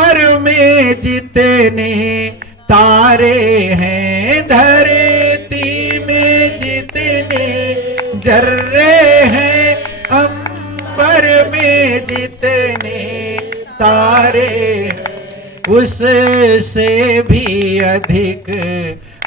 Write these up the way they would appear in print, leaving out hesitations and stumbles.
अंबर में जितने तारे हैं, धरती में जितने जर्रे हैं, अंबर में जितने तारे, उससे भी अधिक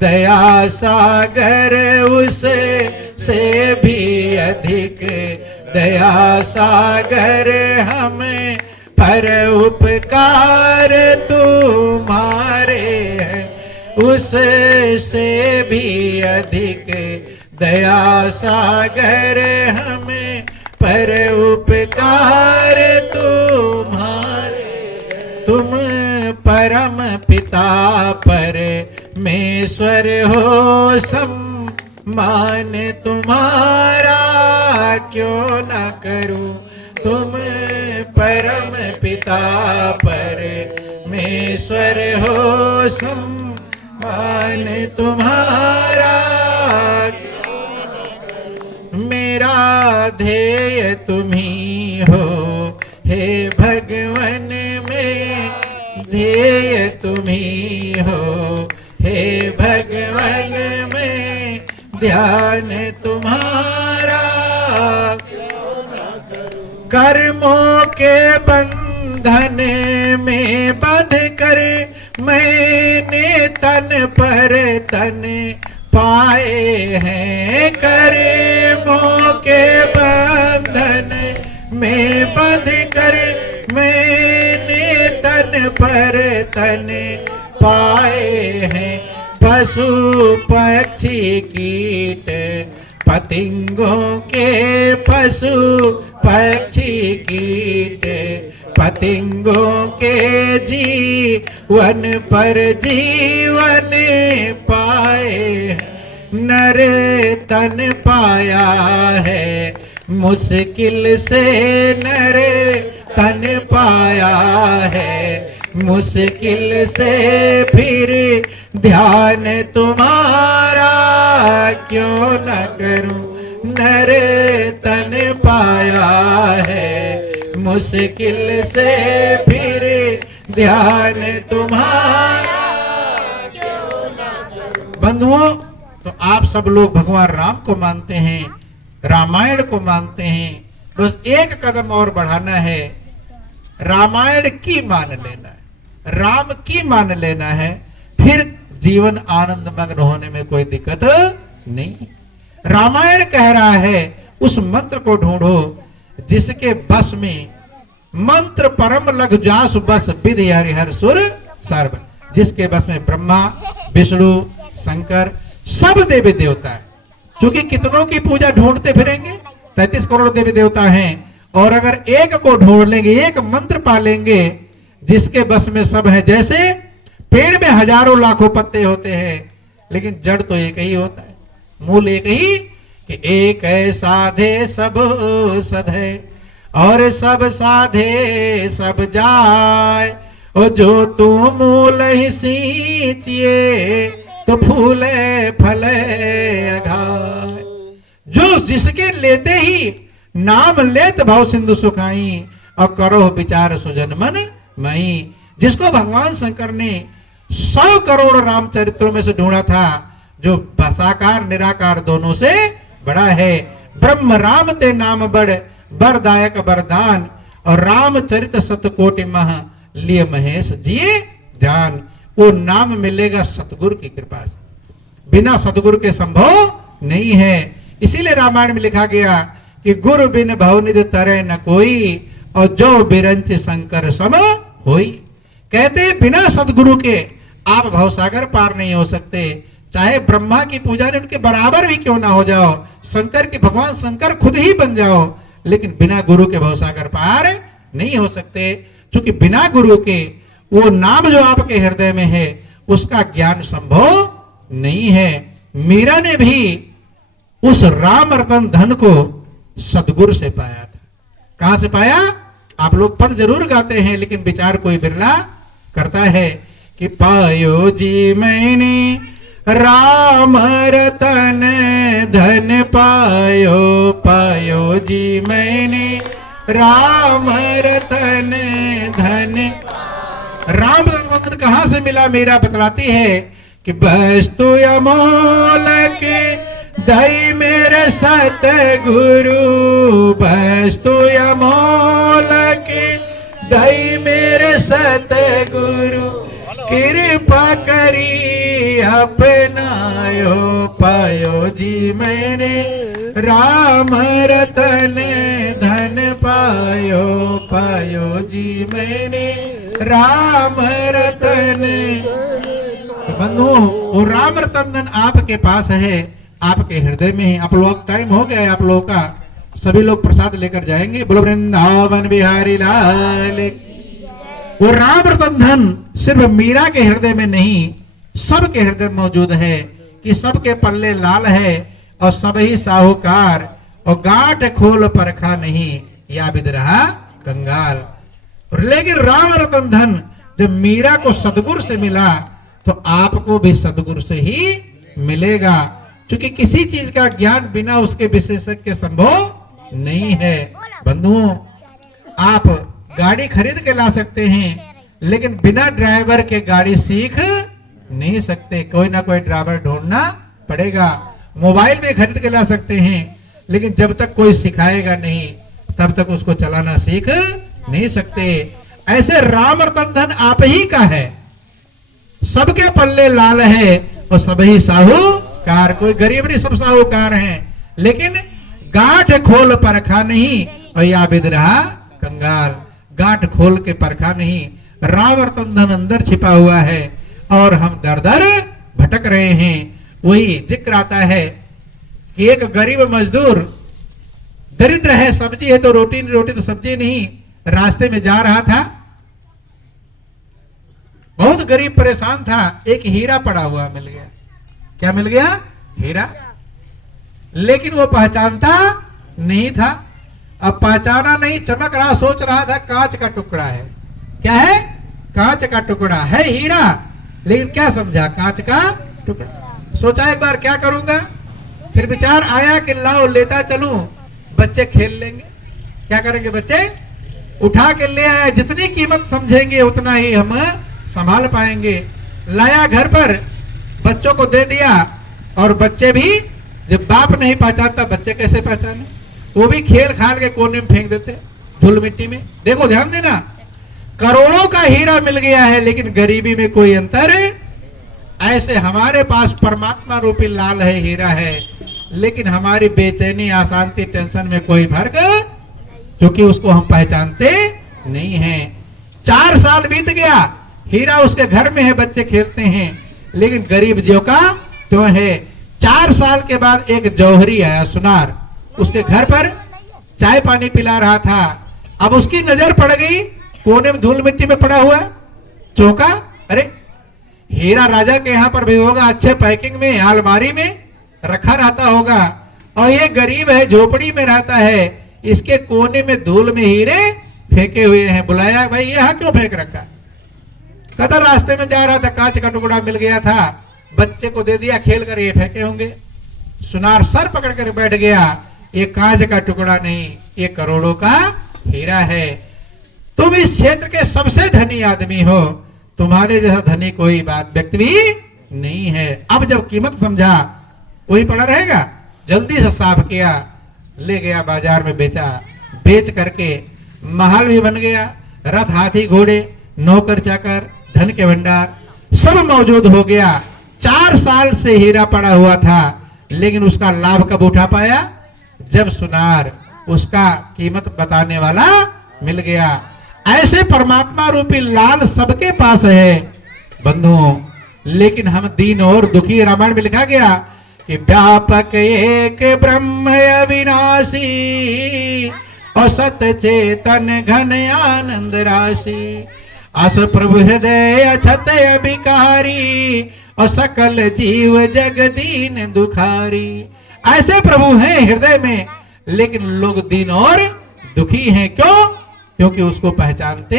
दया सागर, उससे भी अधिक दया सागर, हमें पर उपकार तुम्हारे हैं, उससे भी अधिक दया सागर, हमें पर उपकार तुम्हारे। तुम परम पिता परमेश्वर हो, सम्मान तुम्हारा क्यों न करूं। तुम परम पिता परमेश्वर हो, सम्मान तुम्हारा मेरा ध्येय तुम्ही हो, हे भगवन में ध्येय तुम्ही हो, हे भगवन में ध्यान तुम्हारा। कर्मों के बंधन में बंध कर मैंने तन पर तन पाए हैं, कर्मों के बंधन में बंध कर मैंने तन पर तन पाए हैं। पशु पक्षी कीट पतिंगों के, पशु पक्षी कीट पतिंगों के जीवन पर जीवन पाए। नर तन पाया है मुश्किल से, नर तन पाया है मुश्किल से, फिर ध्यान तुम्हारा क्यों न करूं। नर तन पाया है मुश्किल से, फिर ध्यान तुम्हारा क्यों न करूं। बंधुओं, तो आप सब लोग भगवान राम को मानते हैं, रामायण को मानते हैं, बस एक कदम और बढ़ाना है, रामायण की मान लेना है, राम की मान लेना है, फिर जीवन आनंद मग्न होने में कोई दिक्कत नहीं। रामायण कह रहा है उस मंत्र को ढूंढो जिसके बस में मंत्र परम लघु जासु बस विधि हरिहर सुर सर्व, जिसके बस में ब्रह्मा विष्णु शंकर सब देवी देवता है। क्योंकि कितनों की पूजा ढूंढते फिरेंगे, 33 करोड़ देवी देवता हैं, और अगर एक को ढूंढ लेंगे, एक मंत्र पा लेंगे जिसके बस में सब है। जैसे पेड़ में हजारों लाखों पत्ते होते हैं, लेकिन जड़ तो एक ही होता है, मूल एक ही, कि एक है साधे सब सधे, और सब साधे सब जाए, और जो तू मूल ही सींचिए तो फूले फले अघाय। जो जिसके लेते ही नाम लेत भाव सिंधु सुखाई, और करो विचार सुजन मन मई। जिसको भगवान शंकर ने 100 करोड़ रामचरित्रों में से ढूंढा था, जो साकार निराकार दोनों से बड़ा है। ब्रह्म राम ते नाम बड़ बरदायक वरदान, और रामचरित सतकोटि मह लिए महेश जिए जान। वो नाम मिलेगा सतगुरु की कृपा से, बिना सतगुरु के संभव नहीं है। इसीलिए रामायण में लिखा गया कि गुरु बिन भवनिधि तरे न कोई, और जो बिरंच शंकर सम होई। कहते बिना सतगुरु के आप भवसागर पार नहीं हो सकते, चाहे ब्रह्मा की पूजा ने उनके बराबर भी क्यों ना हो जाओ, शंकर की भगवान शंकर खुद ही बन जाओ, लेकिन बिना गुरु के भवसागर पार नहीं हो सकते। क्योंकि बिना गुरु के वो नाम जो आपके हृदय में है उसका ज्ञान संभव नहीं है। मीरा ने भी उस राम रतन धन को सदगुरु से पाया था। कहां से पाया? आप लोग पद जरूर गाते हैं, लेकिन विचार कोई बिरला करता है कि पायो जी मैंने राम रतन धन पायो, पायो जी मैंने राम रतन धन। राम रतन कहां से मिला? मीरा बतलाती है कि वस्तु अमोलक दई मेरे सतगुरु, वस्तु अमोलक दई मेरे सतगुरु, कृपा करी अपनायो पायो जी मैंने, राम रतन धन पायो पायो जी मैंने, राम रतन। तो बंधु वो राम रतन धन आपके पास है, आपके हृदय में ही। आप लोग टाइम हो गया है आप लोगों का, सभी लोग प्रसाद लेकर जाएंगे। बोलो वृंदावन बिहारी लाल। वो राम रतन धन सिर्फ मीरा के हृदय में नहीं, सबके हृदय में मौजूद है कि सबके पल्ले लाल है और सब ही साहूकार, और गांठ खोल परखा नहीं या बिद रहा कंगाल। लेकिन राम रतन धन जब मीरा को सदगुरु से मिला तो आपको भी सदगुरु से ही मिलेगा, क्योंकि किसी चीज का ज्ञान बिना उसके विशेषज्ञ संभव नहीं है। बंधुओं, आप गाड़ी खरीद के ला सकते हैं, लेकिन बिना ड्राइवर के गाड़ी सीख नहीं सकते। कोई ना कोई ड्राइवर ढूंढना पड़ेगा। मोबाइल में खरीद के ला सकते हैं, लेकिन जब तक कोई सिखाएगा नहीं तब तक उसको चलाना सीख नहीं सकते। ऐसे राम रतन धन आप ही का है, सबके पल्ले लाल है और सभी साहूकार। कोई गरीब नहीं, सब साहूकार हैं, लेकिन गांठ खोल परखा नहीं और या बिद रहा कंगाल। गांठ खोल के परखा नहीं, राम रतन धन अंदर छिपा हुआ है और हम दर दर भटक रहे हैं। वही जिक्र आता है कि एक गरीब मजदूर दरिद्र है, सब्जी है तो रोटी नहीं, रोटी तो सब्जी नहीं, रास्ते में जा रहा था, बहुत गरीब परेशान था। एक हीरा पड़ा हुआ मिल गया। क्या मिल गया? हीरा। लेकिन वो पहचानता नहीं था। अब पहचाना नहीं, चमक रहा, सोच रहा था कांच का टुकड़ा है। क्या है? कांच का टुकड़ा है, हीरा। लेकिन क्या समझा? कांच का टुकड़ा। सोचा एक बार क्या करूंगा, फिर विचार आया कि लाओ लेता चलूं, बच्चे खेल लेंगे। क्या करेंगे बच्चे? उठा के ले आया। जितनी कीमत समझेंगे उतना ही हम संभाल पाएंगे। लाया घर पर, बच्चों को दे दिया, और बच्चे भी, जब बाप नहीं पहचानता बच्चे कैसे पहचाने? वो भी खेल खाल के कोने में फेंक देते, धूल मिट्टी में। देखो ध्यान देना, करोड़ों का हीरा मिल गया है लेकिन गरीबी में कोई अंतर है। ऐसे हमारे पास परमात्मा रूपी लाल है, हीरा है, लेकिन हमारी बेचैनी, अशांति, टेंशन में कोई फर्क, क्योंकि उसको हम पहचानते नहीं हैं। 4 साल बीत गया, हीरा उसके घर में है, बच्चे खेलते हैं, लेकिन गरीब जो का तो है। 4 साल के बाद एक जौहरी आया, सुनार, उसके घर पर चाय पानी पिला रहा था। अब उसकी नजर पड़ गई कोने में धूल मिट्टी में पड़ा हुआ चौका। अरे हीरा राजा के यहाँ पर भी होगा, अच्छे पैकिंग में, अलमारी में रखा रहता होगा, और ये गरीब है, झोपड़ी में रहता है, इसके कोने में धूल में हीरे फेंके हुए हैं। बुलाया, भाई ये क्यों फेंक रखा? कहता रास्ते में जा रहा था, कांच का टुकड़ा मिल गया था, बच्चे को दे दिया, खेल कर ये फेंके होंगे। सुनार सर पकड़ कर बैठ गया, ये कांच का टुकड़ा नहीं, ये करोड़ों का हीरा है। तुम इस क्षेत्र के सबसे धनी आदमी हो, तुम्हारे जैसा धनी कोई बात व्यक्ति भी नहीं है। अब जब कीमत समझा, वही पड़ा रहेगा। जल्दी से साफ किया, ले गया बाजार में बेचा। बेच करके महल भी बन गया, रथ, हाथी, घोड़े, नौकर चाकर, धन के भंडार सब मौजूद हो गया। 4 साल से हीरा पड़ा हुआ था, लेकिन उसका लाभ कब उठा पाया? जब सुनार, उसका कीमत बताने वाला मिल गया। ऐसे परमात्मा रूपी लाल सबके पास है बंधुओं, लेकिन हम दीन और दुखी। रामायण में लिखा गया कि व्यापक एक ब्रह्म अविनाशी, और सत चेतन घन आनंद राशि, अस प्रभु हृदय अछत अभिकारी, और सकल जीव जग दीन दुखारी। ऐसे प्रभु हैं हृदय में, लेकिन लोग दीन और दुखी हैं। क्यों? क्योंकि उसको पहचानते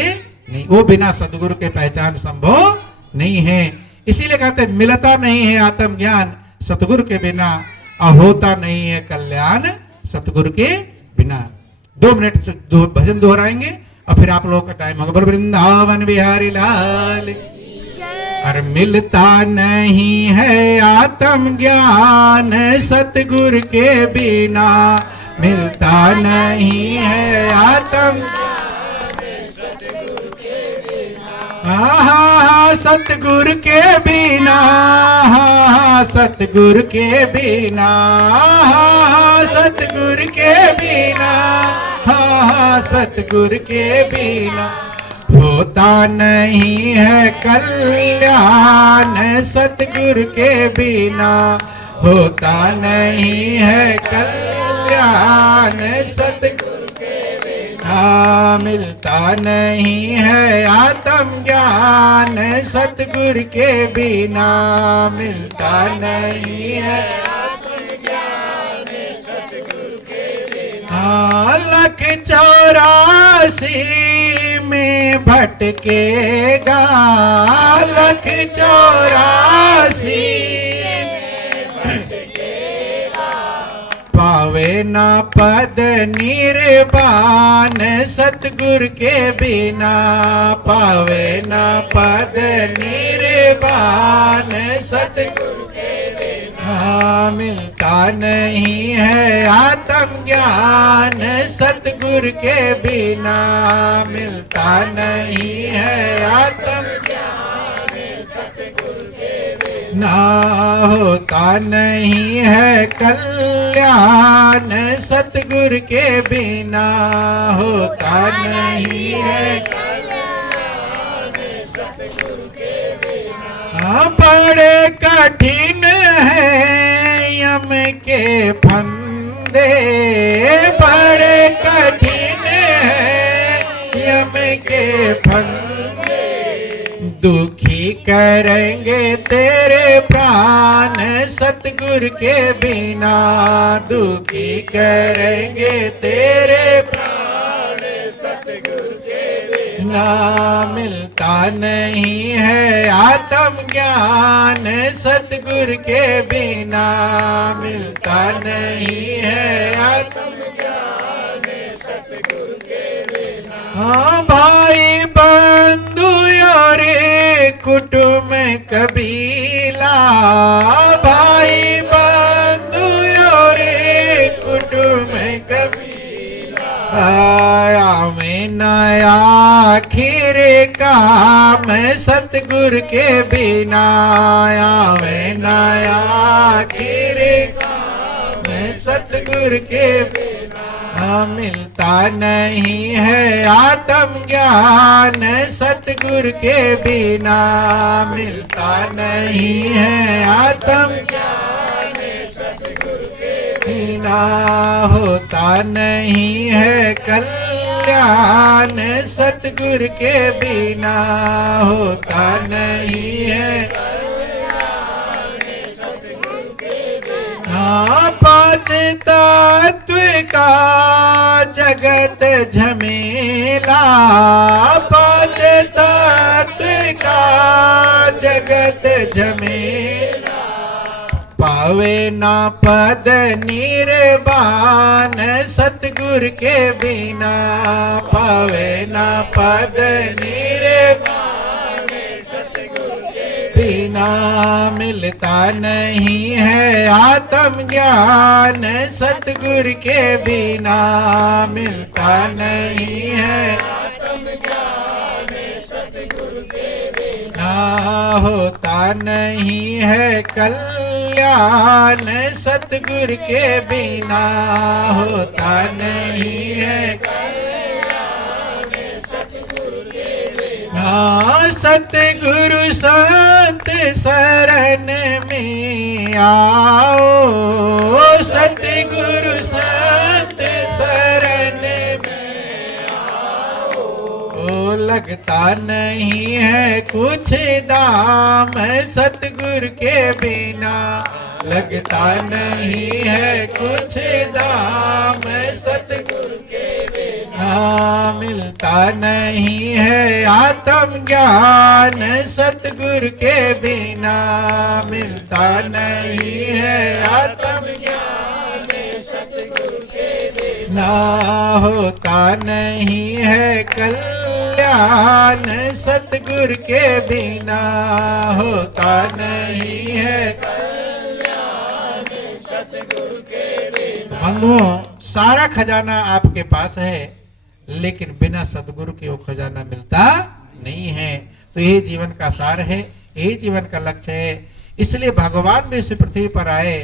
नहीं। वो बिना सदगुरु के पहचान संभव नहीं है। इसीलिए कहते मिलता नहीं है आत्मज्ञान सतगुरु के बिना, और होता नहीं है कल्याण सतगुरु के बिना। 2 मिनट भजन दोहराएंगे, और फिर आप लोग का टाइम होगा। बोल वृंदावन बिहारी लाल। और मिलता नहीं है आत्म ज्ञान सतगुरु के बिना, मिलता नहीं है आत्म सतगुरु के बिना, सतगुरु के बिना, सतगुरु के बिना, सतगुरु के बिना होता नहीं है कल्याण सतगुरु के बिना, होता नहीं है कल्याण सतगुरु के बिना, मिलता नहीं है आत्म ज्ञान सतगुरु के बिना, मिलता नहीं है आत्म ज्ञान सतगुरु के बिना। लख 84 में भटकेगा, लख 84 पावे ना पद निर्वाण सतगुरु के बिना, पावे ना पद निर्वाण सतगुरु के बिना, मिलता नहीं है आत्म ज्ञान सतगुरु के बिना, मिलता नहीं है आत्म ज्ञान सतगुरु के बिना, होता नहीं है कल्याण सतगुरु के बिना, होता नहीं है कल्याण सतगुरु के बिना। बड़े कठिन है यम के फंदे, बड़े कठिन है यम के फंदे, दुखी करेंगे तेरे प्राण सतगुरु के बिना, दुखी करेंगे तेरे प्राण सतगुरु के बिना, मिलता नहीं है आत्म ज्ञान सतगुरु के बिना, मिलता नहीं है आत्म ज्ञान सतगुरु के बिना। हाँ भाई बंधु रे कुटुंब कबीला, भाई बंधु रे कुटुंब कबीला, आया में नया आखिर काम सतगुरु के बिना, आया में नया आखिर काम सतगुरु के बिना, मिलता नहीं है आत्म ज्ञान सतगुरु के बिना, मिलता नहीं है आत्म ज्ञान सतगुरु के बिना, होता नहीं है कल्याण सतगुरु के बिना, होता नहीं है कल्याण सतगुरु के बिना। पांच तत्व का जगत झमेला, पांच तत्व का जगत झमेला, पावे ना पद निर्वाण सतगुरु के बिना, पावे ना पद निर्वाण सतगुरु के बिना, मिलता नहीं है आत्म ज्ञान सतगुरु के बिना, मिलता नहीं है आत्म ज्ञान सतगुरु के बिना, होता नहीं है कल्याण सतगुरु के बिना, होता नहीं है कल्याण सतगुरु के बिना। सतगुरु संत शरण में आओ, सतगुरु संत शरण में आओ, लगता नहीं है कुछ दाम सतगुरु के बिना, लगता नहीं है कुछ दाम सतगुरु के बिना, मिलता नहीं है आत्म ज्ञान सतगुरु के बिना, मिलता नहीं है आत्म ज्ञान सतगुरु के बिना, ना होता नहीं है कल्याण, सतगुरु के बिना होता नहीं है कल्याण, सतगुरु के बिना। बंधुओं, सारा खजाना आपके पास है, लेकिन बिना सतगुरु के वो खजाना मिलता नहीं है। तो यही जीवन का सार है, यही जीवन का लक्ष्य है। इसलिए भगवान भी इस पृथ्वी पर आए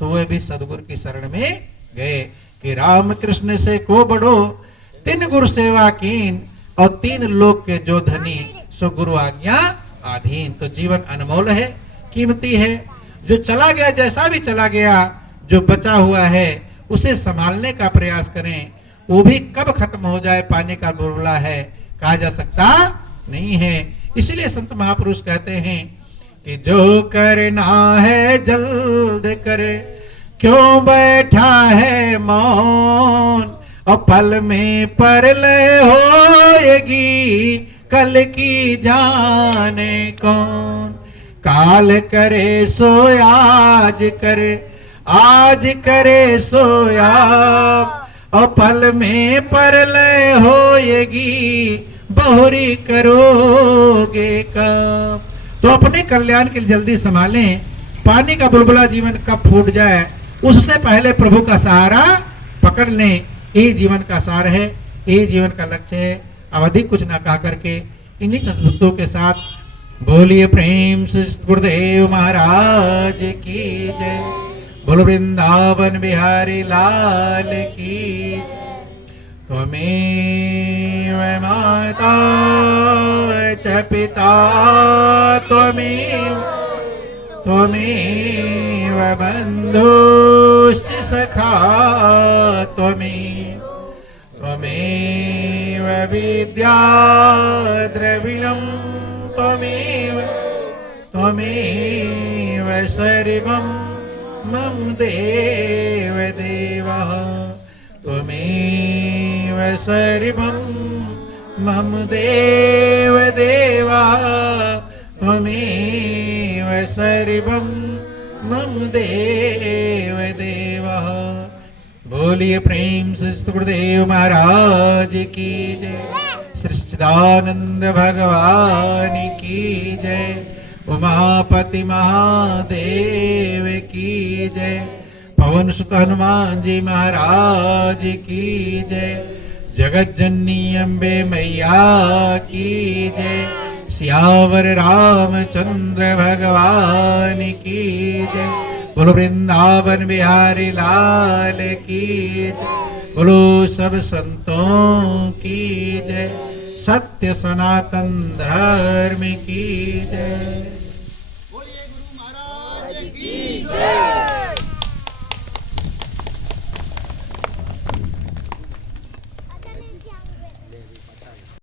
तो वे भी सदगुरु की शरण में गए कि राम कृष्ण से को बड़ो, तीन गुरु सेवा कीन, और तीन लोक के जो धनी, सो गुरु आज्ञा आधीन। तो जीवन अनमोल है, कीमती है। जो चला गया, जैसा भी चला गया, जो बचा हुआ है उसे संभालने का प्रयास करें। वो भी कब खत्म हो जाए, पानी का बुलबुला है, कहा जा सकता नहीं है। इसलिए संत महापुरुष कहते हैं कि जो करना है जल्द करे, क्यों बैठा है मौन, और पल में परलय होएगी, कल की जाने कौन। काल करे सो आज करे, आज करे सो आप, और पल में परलय होएगी, बहुरी करोगे काम। तो अपने कल्याण के लिए जल्दी संभालें। पानी का बुलबुला जीवन कब फूट जाए, उससे पहले प्रभु का सहारा पकड़ लें। ये जीवन का सार है, ये जीवन का लक्ष्य है। अब अधिक कुछ ना कहा करके इन्हीं शब्दों के साथ बोलिए प्रेम से गुरुदेव महाराज की जय। बोलो वृंदावन बिहारी लाल की जय। त्वमेव माता च पिता त्वमेव, त्वमेव बन्धुश्च सखा त्वमेव, त्वमेव विद्या द्रविणं त्वमेव, त्वमेव सर्वं मम देव देवः, त्वमेव सर्वं मम देव देवा, त्वमेव सर्वं मम देव देवा। बोलिए प्रेम से गुरुदेव महाराज की जय। सच्चिदानंद भगवान की जय। उमापति महादेव की जय। पवन सुत हनुमान जी महाराज की जय। जगत जननी अम्बे मैया की जय। सियावर रामचंद्र भगवान की जय। बोलो वृंदावन बिहारी लाल की जय। बोलो सब संतों की जय। सत्य सनातन धर्म की जय।